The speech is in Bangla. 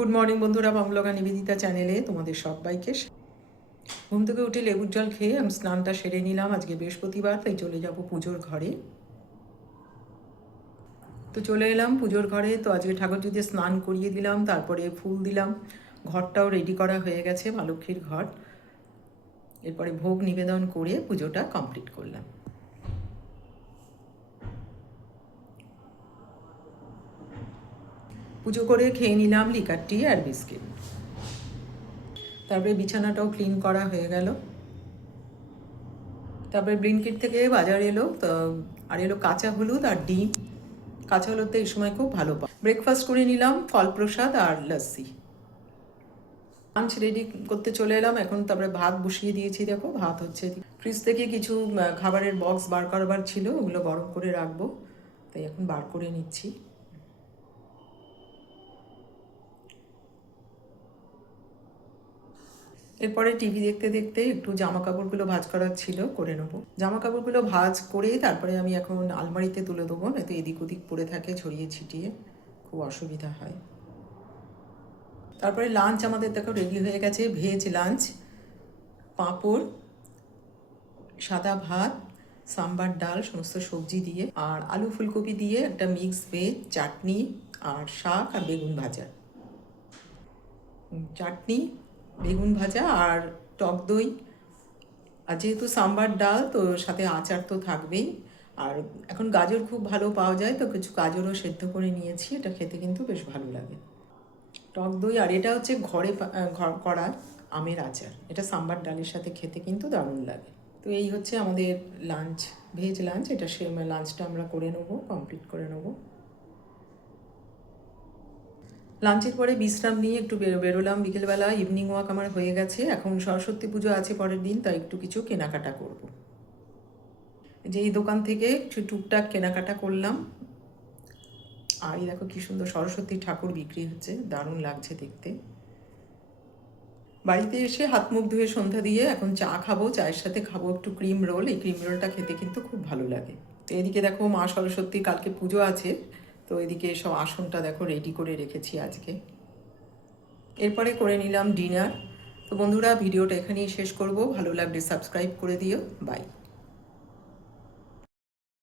গুড মর্নিং বন্ধুরা, বাংলা নিবেদিতা চ্যানেলে তোমাদের সবাইকে ঘুম থেকে উঠে লেবুর জল খেয়ে আমি স্নানটা সেরে নিলাম। আজকে বৃহস্পতিবার, তাই চলে যাব পুজোর ঘরে। তো চলে এলাম পুজোর ঘরে। তো আজকে ঠাকুরজিকে স্নান করিয়ে দিলাম, তারপরে ফুল দিলাম। ঘরটাও রেডি করা হয়ে গেছে, মা লক্ষ্মীর ঘর। এরপরে ভোগ নিবেদন করে পুজোটা কমপ্লিট করলাম। পুজো করে খেয়ে নিলাম লিকার টি আর বিস্কিট। তারপরে বিছানাটাও ক্লিন করা হয়ে গেল। তারপরে ব্লিঙ্কিট থেকে বাজার এলো, তো আর এলো কাঁচা হলুদ আর ডিম। কাঁচা হলুদটা এই সময় খুব ভালো পাই। ব্রেকফাস্ট করে নিলাম, ফল প্রসাদ আর লস্যি। লাঞ্চ রেডি করতে চলে এলাম এখন। তারপরে ভাত বসিয়ে দিয়েছি, দেখো ভাত হচ্ছে। ফ্রিজ থেকে কিছু খাবারের বক্স বার করবার ছিল, ওগুলো গরম করে রাখবো, তাই এখন বার করে নিচ্ছি। এরপরে টিভি দেখতে দেখতে একটু জামা কাপড়গুলো ভাঁজ করার ছিল, করে নেবো। জামা কাপড়গুলো ভাঁজ করে তারপরে আমি এখন আলমারিতে তুলে দেবো, নয়তো এদিক ওদিক পড়ে থাকে ছড়িয়ে ছিটিয়ে, খুব অসুবিধা হয়। তারপরে লাঞ্চ আমাদের দেখো রেডি হয়ে গেছে। ভেজ লাঞ্চ, পাঁপড়, সাদা ভাত, সাম্বার ডাল, সমস্ত সবজি দিয়ে, আর আলু ফুলকপি দিয়ে একটা মিক্স ভেজ চাটনি, আর শাক আর বেগুন ভাজা। চাটনি, বেগুন ভাজা আর টক দই। আর যেহেতু সাম্বার ডাল, তো সাথে আচার তো থাকবেই। আর এখন গাজর খুব ভালো পাওয়া যায়, তো কিছু গাজরও সেদ্ধ করে নিয়েছি। এটা খেতে কিন্তু বেশ ভালো লাগে। টক দই, আর এটা হচ্ছে ঘরে করা আমের আচার। এটা সাম্বার ডালের সাথে খেতে কিন্তু দারুণ লাগে। তো এই হচ্ছে আমাদের লাঞ্চ, ভেজ লাঞ্চ। এটা লাঞ্চটা আমরা করে নেবো, কমপ্লিট করে নেবো। লাঞ্চের পরে বিশ্রাম নিয়ে একটু বেরোলাম বিকেলবেলা। ইভিনিং ওয়াক আমার হয়ে গেছে। এখন সরস্বতী পুজো আছে পরের দিন, তাই একটু কিছু কেনাকাটা করব। যে এই দোকান থেকে একটু টুকটাক কেনাকাটা করলাম। আর এই দেখো কি সুন্দর সরস্বতী ঠাকুর বিক্রি হচ্ছে, দারুণ লাগছে দেখতে। বাড়িতে এসে হাত মুখ ধুয়ে সন্ধ্যা দিয়ে এখন চা খাবো। চায়ের সাথে খাবো একটু ক্রিম রোল। এই ক্রিম রোলটা খেতে কিন্তু খুব ভালো লাগে। তো এদিকে দেখো মা সরস্বতীর কালকে পুজো আছে, তো এদিকে সব আসনটা দেখো রেডি করে রেখেছি আজকে। এরপরে করে নিলাম ডিনার। তো বন্ধুরা, ভিডিওটা এখানেই শেষ করব। ভালো লাগলে সাবস্ক্রাইব করে দিও। বাই।